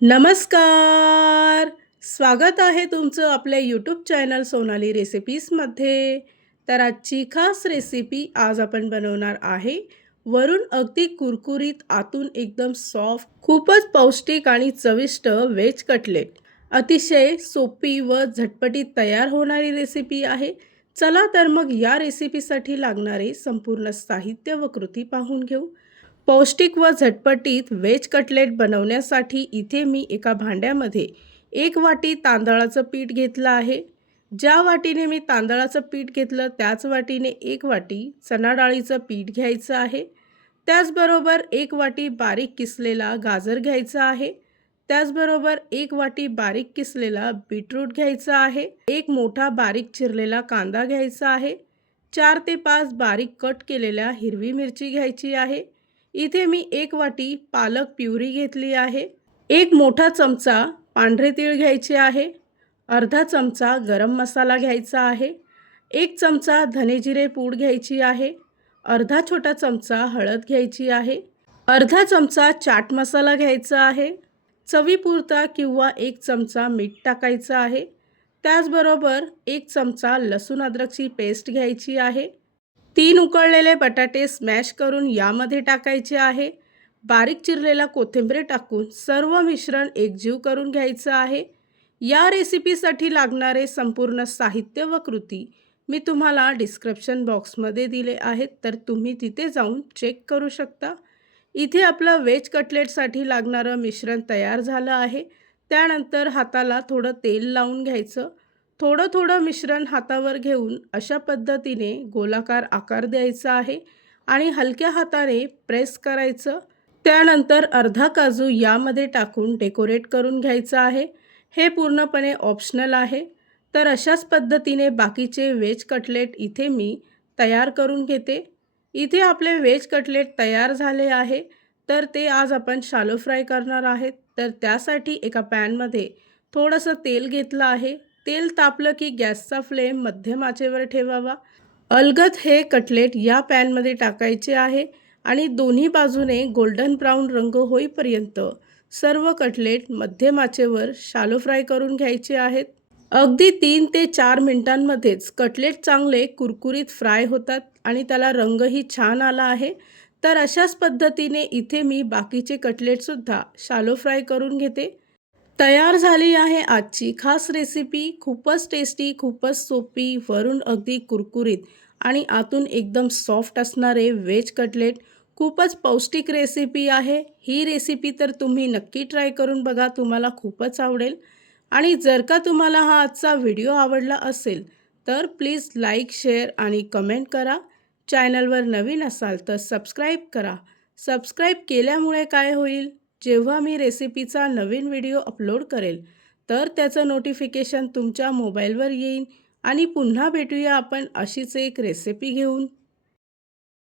नमस्कार. स्वागत आहे तुमचं आपल्या यूट्यूब चॅनल सोनाली रेसिपीजमध्ये. तर आजची खास रेसिपी आज आपण बनवणार आहे. वरून अगदी कुरकुरीत, आतून एकदम सॉफ्ट, खूपच पौष्टिक आणि चविष्ट व्हेज कटलेट. अतिशय सोपी व झटपटीत तयार होणारी रेसिपी आहे. चला तर मग या रेसिपीसाठी लागणारे संपूर्ण साहित्य व कृती पाहून घेऊ. पौष्टिक व झटपटीत व्हेज कटलेट बनवण्यासाठी इथे मी एका भांड्यामध्ये 1 वाटी तांदळाचं पीठ घेतलं आहे. ज्या वाटीने मी तांदळाचं पीठ घेतलं त्याच वाटीने 1 वाटी चणा डाळीचं पीठ घ्यायचं आहे. त्याचबरोबर 1 वाटी बारीक किसलेला गाजर घ्यायचा आहे. त्याचबरोबर 1 वाटी बारीक किसलेला बीटरूट घ्यायचा आहे. एक मोठा बारीक चिरलेला कांदा घ्यायचा आहे. 4 ते 5 बारीक कट केलेल्या हिरवी मिरची घ्यायची आहे. इथे मी 1 वाटी पालक प्युरी घेतली आहे. एक मोठा चमचा पांढरे तीळ घ्यायचे आहे. अर्धा चमचा गरम मसाला घ्यायचा आहे. 1 चमचा धने-जिरे पूड घ्यायची आहे. अर्धा छोटा चमचा हळद घ्यायची आहे. अर्धा चमचा चाट मसाला घ्यायचा आहे. चवीपुरता किंवा 1 चमचा मीठ टाकायचं आहे. त्याचबरोबर 1 चमचा लसूण अद्रकची पेस्ट घ्यायची आहे. 3 उकळलेले बटाटे स्मॅश करून यामध्ये टाकायचे आहे. बारीक चिरलेला कोथिंबीर टाकून सर्व मिश्रण एकजीव करून घ्यायचं आहे. या रेसिपीसाठी लागणारे संपूर्ण साहित्य व कृती मी तुम्हाला डिस्क्रिप्शन बॉक्समध्ये दिले आहेत, तर तुम्ही तिथे जाऊन चेक करू शकता. इथे आपलं व्हेज कटलेटसाठी लागणारं मिश्रण तयार झालं आहे. त्यानंतर हाताला थोडं तेल लावून घ्यायचं. थोडं थोडं मिश्रण हातावर घेऊन अशा पद्धतीने गोलाकार आकार द्यायचा आहे आणि हलक्या हाताने प्रेस करायचं. त्यानंतर अर्धा काजू यामध्ये टाकून डेकोरेट करून घ्यायचं आहे. हे पूर्णपणे ऑप्शनल आहे. तर अशाच पद्धतीने बाकीचे व्हेज कटलेट इथे मी तयार करून घेते. इथे आपले व्हेज कटलेट तयार झाले आहे. तर ते आज आपण शालो फ्राय करणार आहेत. तर त्यासाठी एका पॅनमध्ये थोडंसं तेल घेतलं आहे. तेल तापलं की गॅसचा फ्लेम मध्यम आचेवर ठेवावा. अलगद हे कटलेट या पॅनमध्ये टाकायचे आहे आणि दोन्ही बाजूने गोल्डन ब्राऊन रंग होईपर्यंत सर्व कटलेट मध्यम आचेवर शालो फ्राय करून घ्यायचे आहेत. अगदी 3 ते 4 मिनिटांमध्येच कटलेट चांगले कुरकुरीत फ्राय होतात आणि त्याला रंगही छान आला आहे. तर अशाच पद्धतीने इथे मी बाकीचे कटलेटसुद्धा शालो फ्राय करून घेते. तयार झाली आहे आजची खास रेसिपी. खूपच टेस्टी, खूपच सोपी, वरून अगदी कुरकुरीत आणि आतून एकदम सॉफ्ट असणारे व्हेज कटलेट. खूपच पौष्टिक रेसिपी आहे. ही रेसिपी तर तुम्ही नक्की ट्राय करून बघा, तुम्हाला खूपच आवडेल. आणि जर का तुम्हाला हा आजचा व्हिडिओ आवडला असेल तर प्लीज लाईक, शेअर आणि कमेंट करा. चॅनलवर नवीन असाल तर सबस्क्राईब करा. सबस्क्राईब केल्यामुळे काय होईल, जेव्हा मी रेसिपीचा नवीन व्हिडिओ अपलोड करेल तर त्याचं नोटिफिकेशन तुमच्या मोबाईलवर येईल. आणि पुन्हा भेटूया आपण अशीच एक रेसिपी घेऊन.